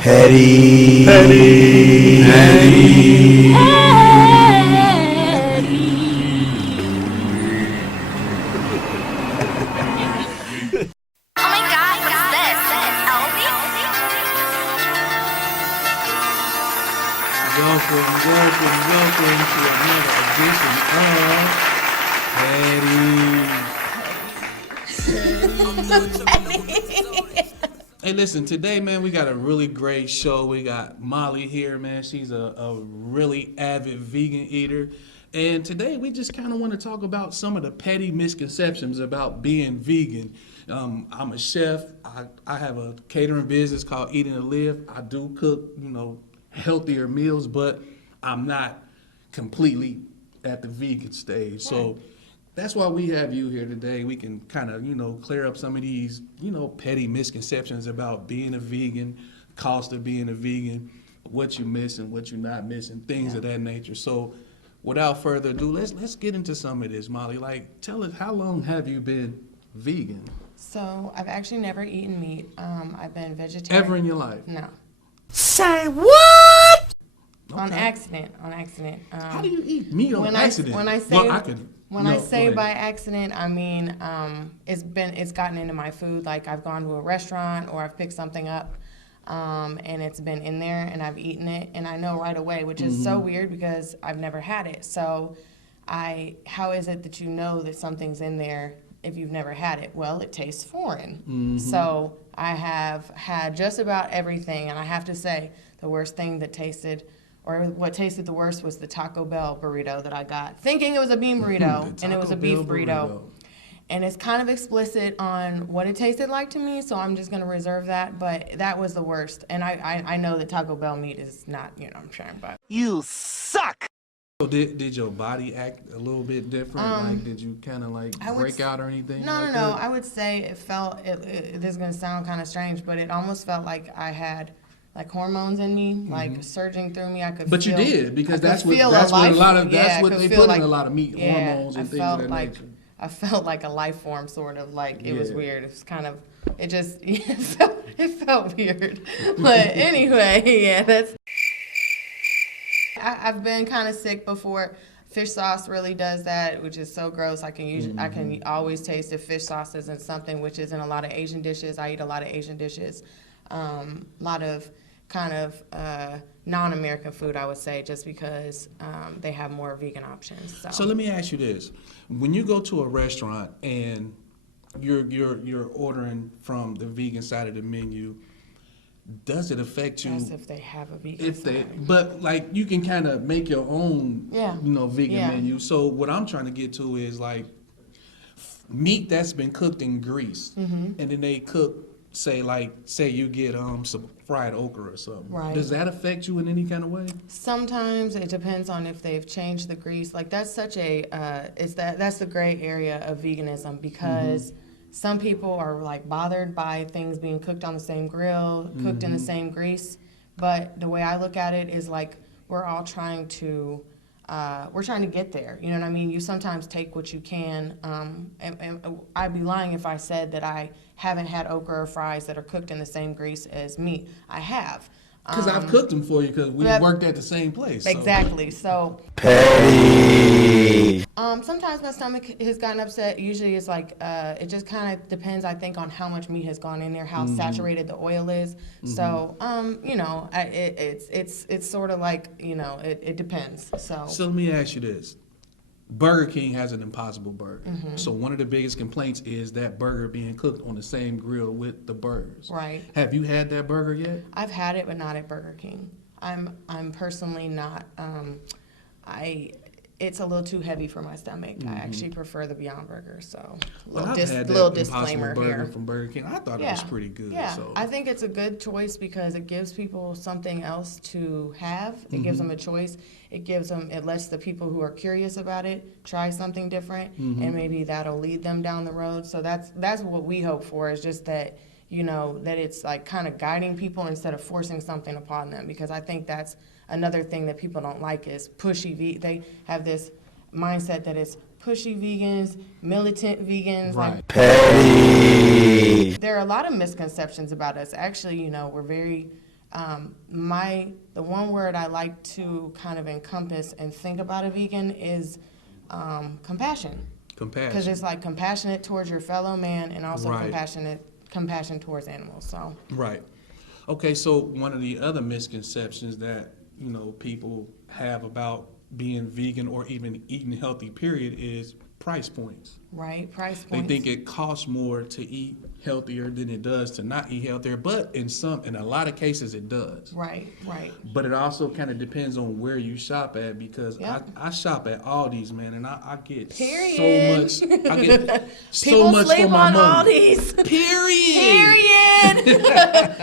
Petty. Petty. Petty. Oh my God, what is this? Welcome to another edition of Petty. Hey, listen, today, man, we got a really great show. We got Molly here, man. She's a really avid vegan eater. And today, we just kind of want to talk about some of the petty misconceptions about being vegan. I'm a chef. I have a catering business called Eating to Live. I do cook, healthier meals, but I'm not completely at the vegan stage. So that's why we have you here today. We can kind of, clear up some of these, petty misconceptions about being a vegan, cost of being a vegan, what you're missing, what you're not missing, things of that nature. So without further ado, let's get into some of this, Molly. Like, tell us, how long have you been vegan? So I've actually never eaten meat. I've been vegetarian. Ever in your life? No. Say what? On accident. How do you eat meat on accident? When I say by accident, I mean it's gotten into my food. Like I've gone to a restaurant or I've picked something up, and it's been in there and I've eaten it and I know right away, which is so weird because I've never had it. So how is it that you know that something's in there if you've never had it? Well, it tastes foreign. So I have had just about everything, and I have to say the worst thing that tasted, or what tasted the worst, was the Taco Bell burrito that I got, thinking it was a bean burrito, and it was a beef burrito. And it's kind of explicit on what it tasted like to me, so I'm just going to reserve that, but that was the worst. And I know that Taco Bell meat is not, I'm sure, but... You suck. So did your body act a little bit different? Like, did you kind of break out or anything? No. I would say it felt, this is going to sound kind of strange, but it almost felt like I had like hormones in me, like surging through me. I could but feel, you did, because that's what they put in a lot of meat, hormones and things of that nature. I felt like a life form, sort of, like it was weird. It was kind of, it felt weird. But anyway, that's... I've been kind of sick before. Fish sauce really does that, which is so gross. I can always taste if fish sauce isn't something, which is in a lot of Asian dishes. I eat a lot of Asian dishes. A lot of kind of non-American food, I would say, just because they have more vegan options. So let me ask you this: when you go to a restaurant and you're ordering from the vegan side of the menu, does it affect you? That's if they have a vegan side. But like, you can kind of make your own, vegan menu. So what I'm trying to get to is like meat that's been cooked in grease, and then they cook, say you get some fried okra or something. Right. Does that affect you in any kind of way? Sometimes it depends on if they've changed the grease. Like that's such a that's the gray area of veganism, because some people are like bothered by things being cooked on the same grill, cooked in the same grease. But the way I look at it is like we're all trying to get there. You know what I mean? You sometimes take what you can. And I'd be lying if I said that I haven't had okra or fries that are cooked in the same grease as meat. I have. Because I've cooked them for you, because we worked at the same place. Exactly. So Petty. sometimes my stomach has gotten upset. Usually it's like it just kind of depends, I think, on how much meat has gone in there, how saturated the oil is. So it's sort of like, it depends. So let me ask you this. Burger King has an Impossible Burger. So one of the biggest complaints is that burger being cooked on the same grill with the burgers. Right. Have you had that burger yet? I've had it, but not at Burger King. I'm personally not. It's a little too heavy for my stomach. I actually prefer the Beyond Burger. So I've had that little Impossible disclaimer Burger here from Burger King. I thought it was pretty good. Yeah, So. I think it's a good choice because it gives people something else to have. It gives them a choice. It lets the people who are curious about it try something different, and maybe that'll lead them down the road. So that's what we hope for, is just that, that it's like kind of guiding people instead of forcing something upon them, because I think that's another thing that people don't like is pushy. They have this mindset that it's pushy vegans, militant vegans. Right. Like, Petty. there are a lot of misconceptions about us. Actually, we're very The one word I like to kind of encompass and think about a vegan is compassion. Compassion. Because it's like compassionate towards your fellow man and also Right. compassion towards animals. So Right. Okay, so one of the other misconceptions that, people have about being vegan or even eating healthy, period, is price points. right, price They points. think it costs more to eat healthier than it does to not eat healthier, but in a lot of cases it does. Right, right. But it also kind of depends on where you shop at, because Yep. I shop at Aldi's, man, and I get Period. so much. I get so People much sleep for my on money. Aldi's. Period.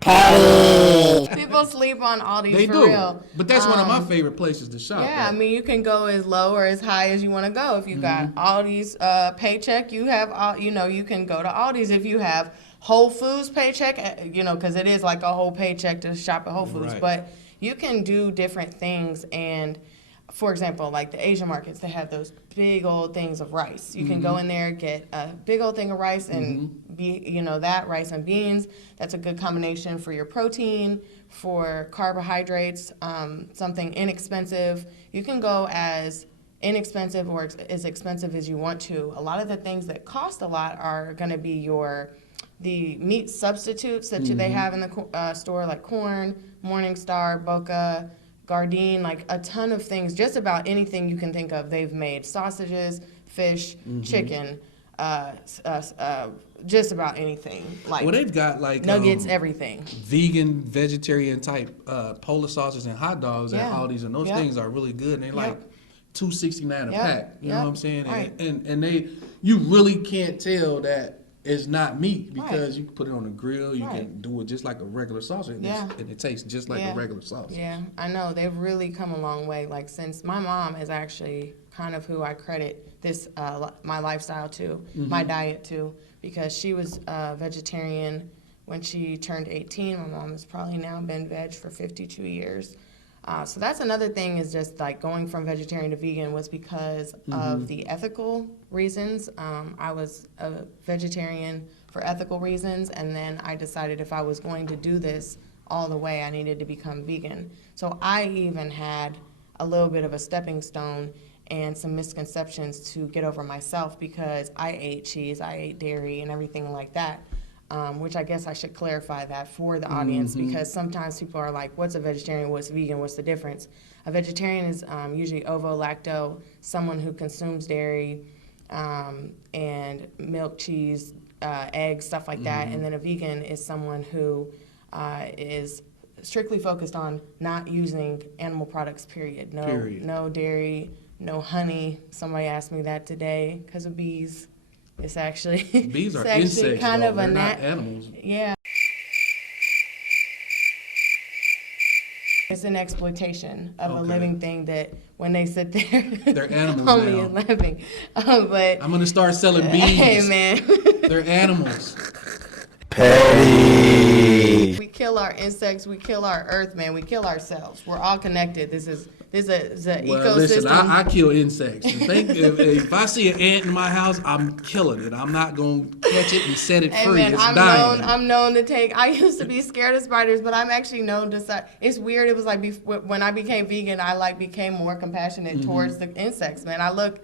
Period. People sleep on Aldi's They for do. real. But that's one of my favorite places to shop Yeah, at. I mean, you can go as low or as high as you want to go. If you got Aldi's paycheck, you have, you can go to Aldi's. If you have Whole Foods paycheck, because it is like a whole paycheck to shop at Whole Foods. Right. But you can do different things. And for example, like the Asian markets, they have those big old things of rice. You can go in there, get a big old thing of rice and that rice and beans. That's a good combination for your protein, for carbohydrates, something inexpensive. You can go as inexpensive or as expensive as you want to. A lot of the things that cost a lot are going to be the meat substitutes that they have in the store, like corn, Morningstar, Boca, Gardein, like a ton of things. Just about anything you can think of, they've made. Sausages, fish, chicken, just about anything. Like Well, they've got like nuggets, everything. vegan, vegetarian type Polar sausages and hot dogs at Yeah. Aldi's, and those Yep. things are really good. And they're like Yep. $2.69 a Yep. pack. You know Yep. what I'm saying? Right. And you really can't tell that it's not meat, because Right. you can put it on a grill. You Right. can do it just like a regular sausage, and it tastes just like a regular sausage. Yeah, I know. They've really come a long way. Like, since my mom is actually kind of who I credit this, my lifestyle to, my diet to, because she was vegetarian when she turned 18. My mom has probably now been veg for 52 years. So that's another thing, is just like going from vegetarian to vegan was because of the ethical reasons. I was a vegetarian for ethical reasons, and then I decided if I was going to do this all the way, I needed to become vegan. So I even had a little bit of a stepping stone and some misconceptions to get over myself, because I ate cheese, I ate dairy, and everything like that. Which I guess I should clarify that for the audience, because sometimes people are like, what's a vegetarian, what's vegan, what's the difference? A vegetarian is usually ovo-lacto, someone who consumes dairy and milk, cheese, eggs, stuff like that. And then a vegan is someone who is strictly focused on not using animal products, period. No dairy, no honey. Somebody asked me that today because of bees. It's actually Bees are it's actually insects, kind though. of They're a not animals. Yeah. It's an exploitation of a living thing that when they sit there, They're animals only now. is laughing. But I'm gonna start selling bees. hey, man, They're animals. Petty. we kill our insects, we kill our earth, man. We kill ourselves. We're all connected. This is a Well, ecosystem. listen, I kill insects. If I see an ant in my house, I'm killing it. I'm not going to catch it and set it Hey, free. man, It's dying. I'm known to take. I used to be scared of spiders, but I'm actually known to. It's weird. It was like when I became vegan, I became more compassionate towards the insects. Man, I look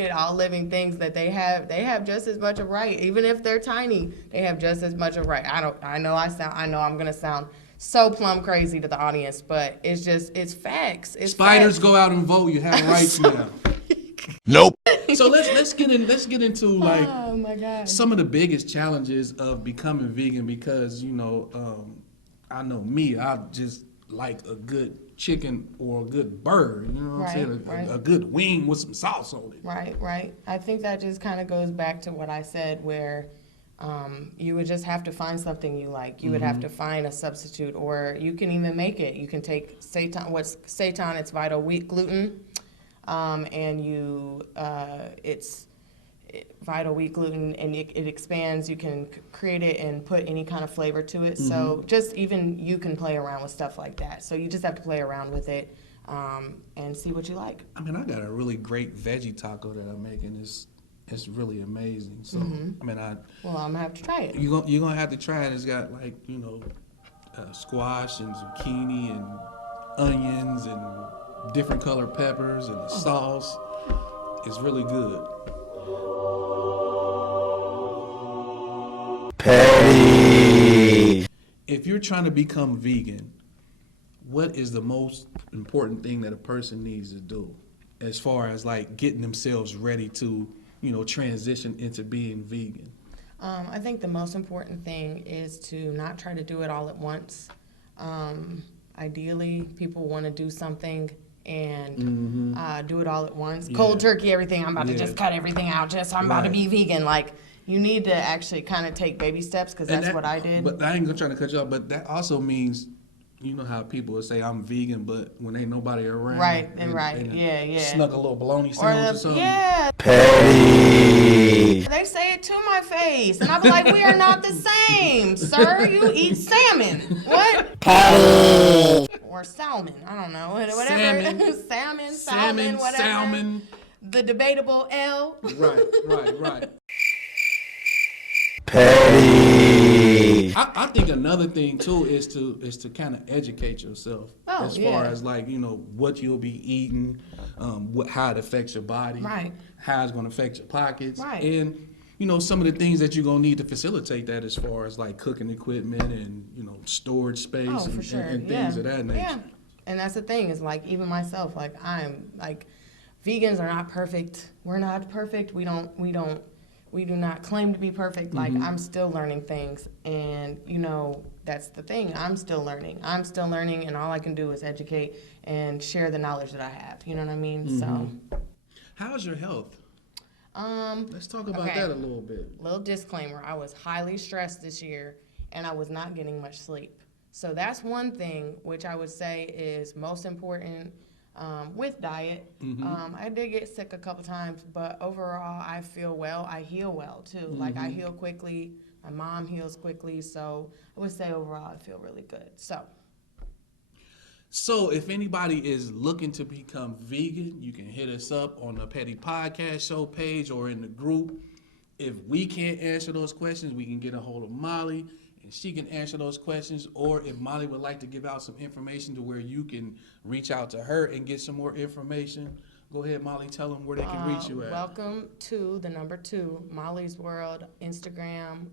at all living things that they have just as much a right, even if they're tiny. They have just as much a right. I know I'm gonna sound so plumb crazy to the audience, but it's facts. It's Spiders, facts. go out and vote. You have rights now. Nope. So let's get into like Oh my God. some of the biggest challenges of becoming vegan, because I know me, I just like a good chicken or a good burger. You know what I'm saying? Right. A good wing with some sauce on it. Right. I think that just kind of goes back to what I said, where you would just have to find something you like. You would have to find a substitute, or you can even make it. You can take seitan. What's seitan? It's vital wheat gluten, and it's vital wheat gluten, and it expands. You can create it and put any kind of flavor to it. So just even you can play around with stuff like that. So you just have to play around with it and see what you like. I mean, I got a really great veggie taco that I'm making. It's really amazing. So I mean, Well, I'm gonna have to try it. you're gonna have to try it. It's got squash and zucchini and onions and different colored peppers and the sauce. It's really good. Petty. If you're trying to become vegan, what is the most important thing that a person needs to do as far as like getting themselves ready to, transition into being vegan? I think the most important thing is to not try to do it all at once. Ideally, people want to do something and do it all at once. Yeah. Cold turkey, everything. I'm about to Yeah. just cut everything out. I'm about to Right. be vegan. Like, you need to actually kind of take baby steps because that's what I did. But I ain't gonna try to cut you off. But that also means, you know how people will say I'm vegan, but when ain't nobody around, Right, they yeah. snuck a little bologna sandwich or something. Yeah, Petty. they say it to my face, and I'll be like, "We are not the same, sir. You eat salmon, what? Petty. Or salmon? I don't know, whatever. Salmon. salmon, whatever. Salmon. The debatable L. Right. Petty. I think another thing too is to kind of educate yourself as far as like what you'll be eating, how it affects your body, Right. how it's gonna affect your pockets, Right. and some of the things that you're gonna need to facilitate that as far as like cooking equipment and storage space Oh, for and, sure. and things of that nature. Yeah, and that's the thing is like even myself, like I'm like, vegans are not perfect. We're not perfect. We do not claim to be perfect. Like I'm still learning things, and that's the thing. I'm still learning, and all I can do is educate and share the knowledge that I have. You know what I mean? So, How's your health? Let's talk about okay. that a little bit. Little disclaimer: I was highly stressed this year, and I was not getting much sleep. So that's one thing which I would say is most important. With diet, I did get sick a couple times, but overall I feel well. I heal well too. Like I heal quickly. My mom heals quickly. So I would say overall I feel really good. So if anybody is looking to become vegan, you can hit us up on the Petty Podcast Show page or in the group. If we can't answer those questions, we can get a hold of Molly and she can answer those questions. Or if Molly would like to give out some information to where you can reach out to her and get some more information, go ahead, Molly, tell them where they can reach you at. Welcome to the number 2, Molly's World, Instagram,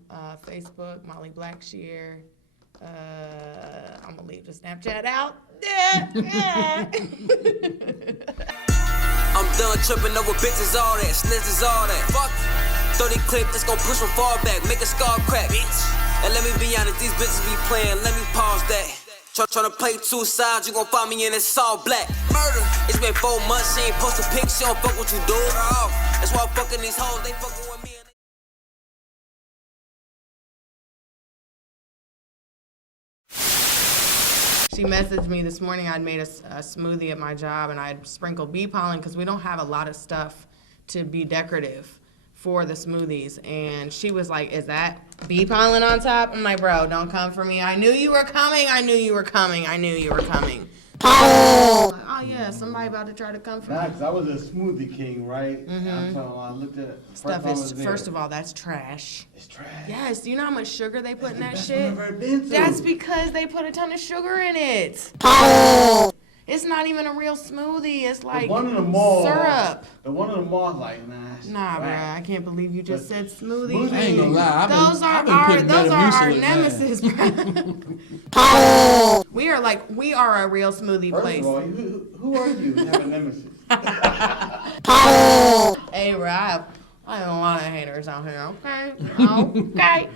Facebook, Molly Blackshear. I'm gonna leave the Snapchat out. I'm done tripping over bitches, all that, snitches, all that. Fuck 30 clip, that's gon' push from far back, make a skull crack, bitch. And let me be honest, these bitches be playing, let me pause that. Tryna play two sides, you gon' find me in this all black. Murder, it's been 4 months, she ain't posted pics, she don't fuck what you do. That's why I'm fucking these hoes, they fucking with me. She messaged me this morning. I'd made a smoothie at my job, and I'd sprinkled bee pollen because we don't have a lot of stuff to be decorative for the smoothies. And she was like, "Is that bee pollen on top?" I'm like, "Bro, don't come for me. I knew you were coming. I knew you were coming. I knew you were coming." Oh yeah, somebody about to try to come for Nah, me. because I was a smoothie king, right? I'm talking, I looked at Stuff is, first of all, that's trash. it's trash. Yes, do you know how much sugar they put in that Best shit? one I've ever been to. That's because they put a ton of sugar in it. It's not even a real smoothie. It's like one in the mall. syrup. The one in the mall, like, nah. it's Nah, bro, whack. I can't believe you just said smoothie. Smoothie- I ain't gonna lie, Those are our nemesis, bro. We are a real smoothie First place. of all, who are you to have a nemesis? Hey, Rob, I have a lot of haters out here. Okay.